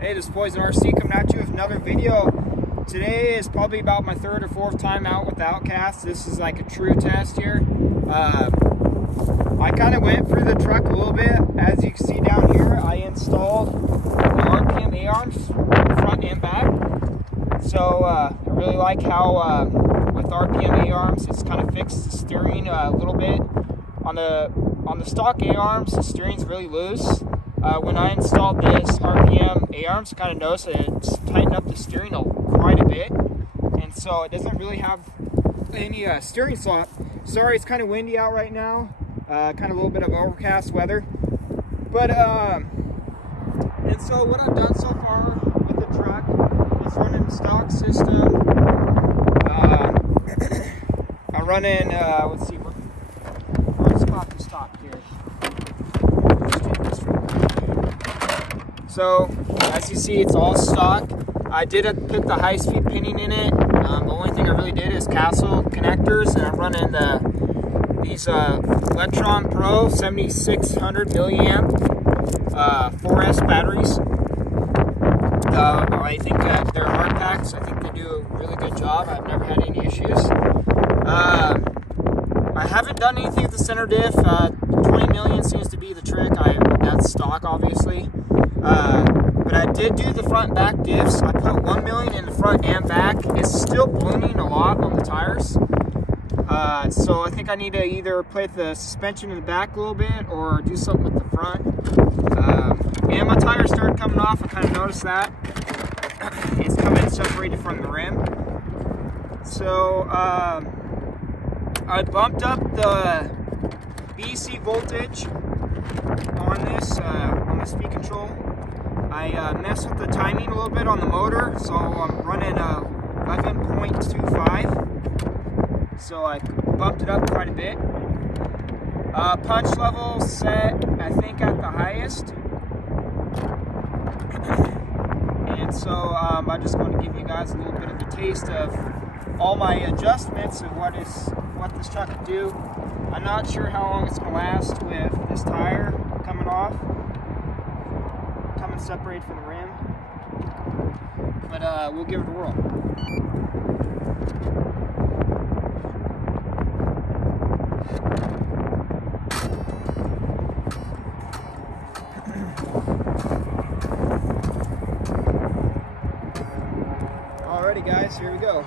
Hey, this is Poison RC coming at you with another video. Today is probably about my third or fourth time out with the Outcast. This is like a true test here. I kind of went through the truck a little bit. As you can see down here, I installed the RPM A-arms front and back. So I really like how with RPM A-arms it's kind of fixed the steering a little bit. On the stock A-arms, the steering's really loose. When I installed this RPM A-arms, I kind of noticed that it's tightened up the steering quite a bit, and so it doesn't really have any steering slop. Sorry, it's kind of windy out right now, kind of a little bit of overcast weather. But and so what I've done so far with the truck is running the stock system. I'm running, let's see, where's the stock here? So, as you see, it's all stock. I did put the high-speed pinning in it. The only thing I really did is castle connectors, and I'm running these Electron Pro 7600 milliamp 4S batteries. I think they're hard packs. I think they do a really good job. I've never had any issues. I haven't done anything with the center diff. 20 million seems to be the trick. That's stock, obviously. But I did do the front and back diffs. I put 1 million in the front and back. It's still ballooning a lot on the tires. So I think I need to either play with the suspension in the back a little bit or do something with the front. And my tires started coming off. I kind of noticed that. It's coming separated from the rim. So I bumped up the BC voltage on this on the speed control. I messed with the timing a little bit on the motor, so I'm running 11.25. So I bumped it up quite a bit. Punch level set, I think, at the highest. And so I just want to give you guys a little bit of a taste of all my adjustments and what this truck can do. I'm not sure how long it's going to last with this tire coming off, coming separated from the rim, but we'll give it a whirl. Alrighty guys, here we go.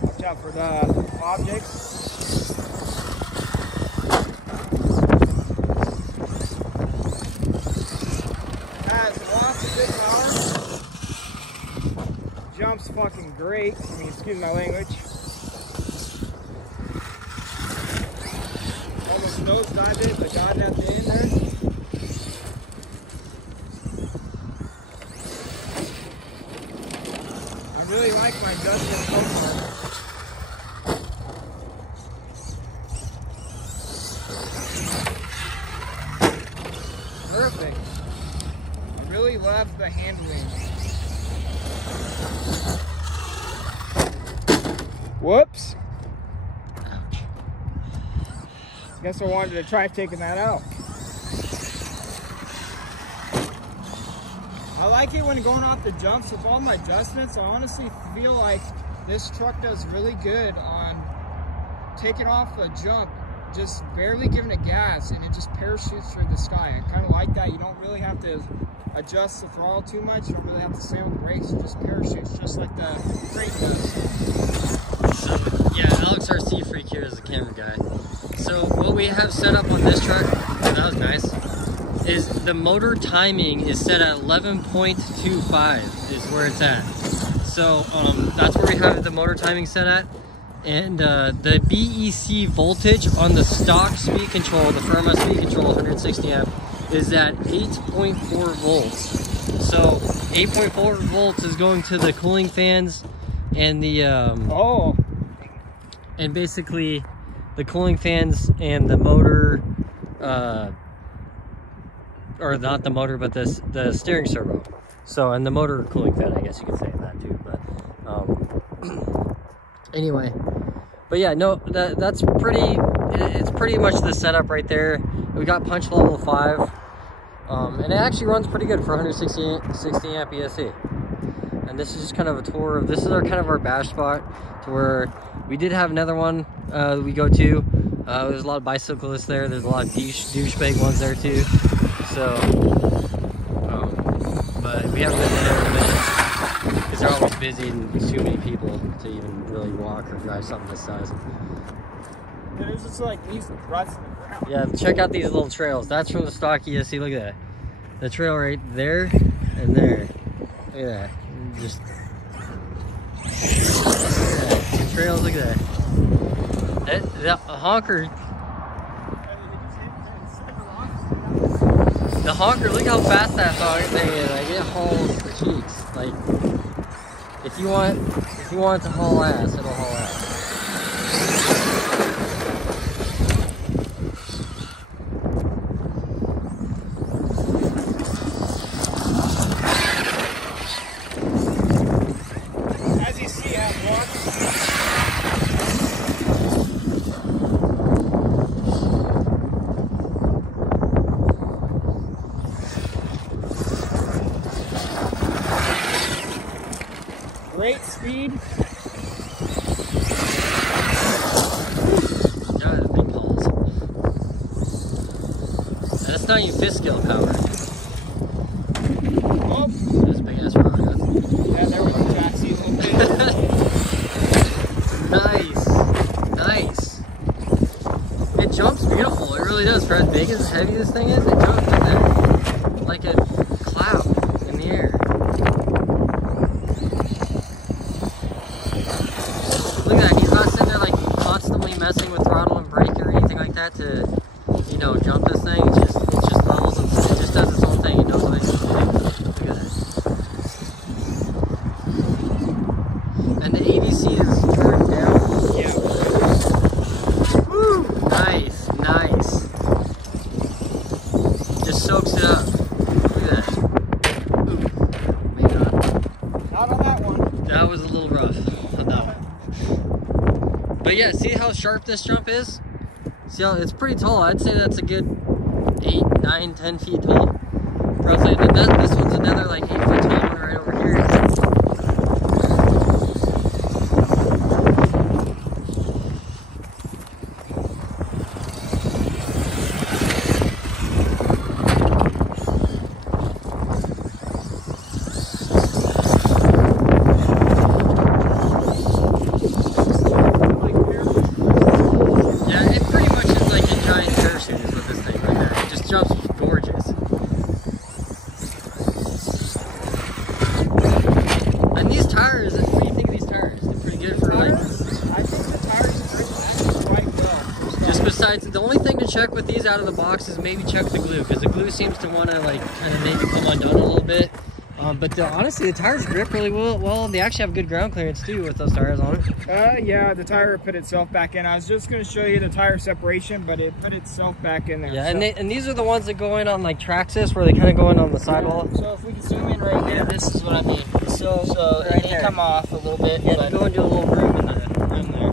Watch out for the objects. Has lots of good power. Jumps fucking great. I mean, excuse my language. Almost nosedived it, but got it at the end there. I really like my adjustment so far. Perfect. I really love the handling. Whoops. Guess I wanted to try taking that out. I like it when going off the jumps with all my adjustments. I honestly feel like this truck does really good on taking off a jump, just barely giving it gas, and it just parachutes through the sky. I kind of like that. You don't really have to adjust the throttle too much. You don't really have to slam the brakes. It just parachutes, just like the crate does. So, yeah, Alex RC Freak here is the camera guy. So what we have set up on this truck, oh, that was nice, is the motor timing is set at 11.25 is where it's at. So that's where we have the motor timing set at. And the BEC voltage on the stock speed control, the Arrma speed control 160 amp, is at 8.4 volts. So 8.4 volts is going to the cooling fans and the and basically the cooling fans and the motor, or not the motor, but the steering servo. So, and the motor cooling fan, I guess you could say that too. But anyway, but yeah, no, that's pretty. It's pretty much the setup right there. We got punch level 5, and it actually runs pretty good for 160 amp ESC. And this is just kind of a tour of, this is our kind of our bash spot, to where we did have another one we go to. There's a lot of bicyclists there. There's a lot of douchebag ones there too. So, but we haven't been there because they're always busy and there's too many people to even really walk or drive something this size. There's just like these ruts in the ground. Yeah, check out these little trails. That's from the stock ESC. Look at that. The trail right there and there. Look at that. Just the trails. Look at that. That honker. The honker. Look how fast that honker thing is. Like it hauls the cheeks. Like if you want it to haul ass, it'll haul ass. Great speed. Yeah, the big balls. And that's not even fifth scale power. Oh, that's a big ass rock. yeah, there we go, Jaxie, a little bit. Nice. It jumps beautiful. It really does. For as big as heavy this thing is, it jumps in there like a cloud in the air. Look at that, he's not sitting there like constantly messing with throttle and brake or anything like that to, you know, jump this thing. It just levels and it just does its own thing. It knows what it's doing. Look at that. And the ADC is turned down. Yeah. Woo! Nice, nice. Just soaks it up. Look at that. Ooh, maybe not. Not on that one. That was a little rough on that one. But yeah, see how sharp this jump is? See how it's pretty tall. I'd say that's a good 8, 9, 10 feet tall. Roughly. And then this one's another like 8 foot tall one right over here. Jumps gorgeous. And these tires, what do you think of these tires? They're pretty good for like... I think the tires are quite well. Just besides, the only thing to check with these out of the box is maybe check the glue, because the glue seems to want to like kind of maybe come undone a little bit. But honestly, the tires grip really well. They actually have good ground clearance too with those tires on it. Yeah, the tire put itself back in. I was just going to show you the tire separation, but it put itself back in there. Yeah, so. and these are the ones that go in on like Traxxas, where they kind of go in on the sidewall. So if we can zoom in right here, this is what I mean. So right it may come off a little bit. Yeah, but go into a little groove in there.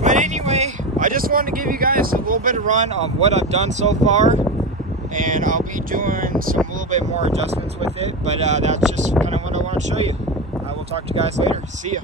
But anyway, I just wanted to give you guys a little bit of run on what I've done so far. And I'll be doing a little bit more adjustments with it. But that's just kind of what I want to show you. I will talk to you guys later. See ya.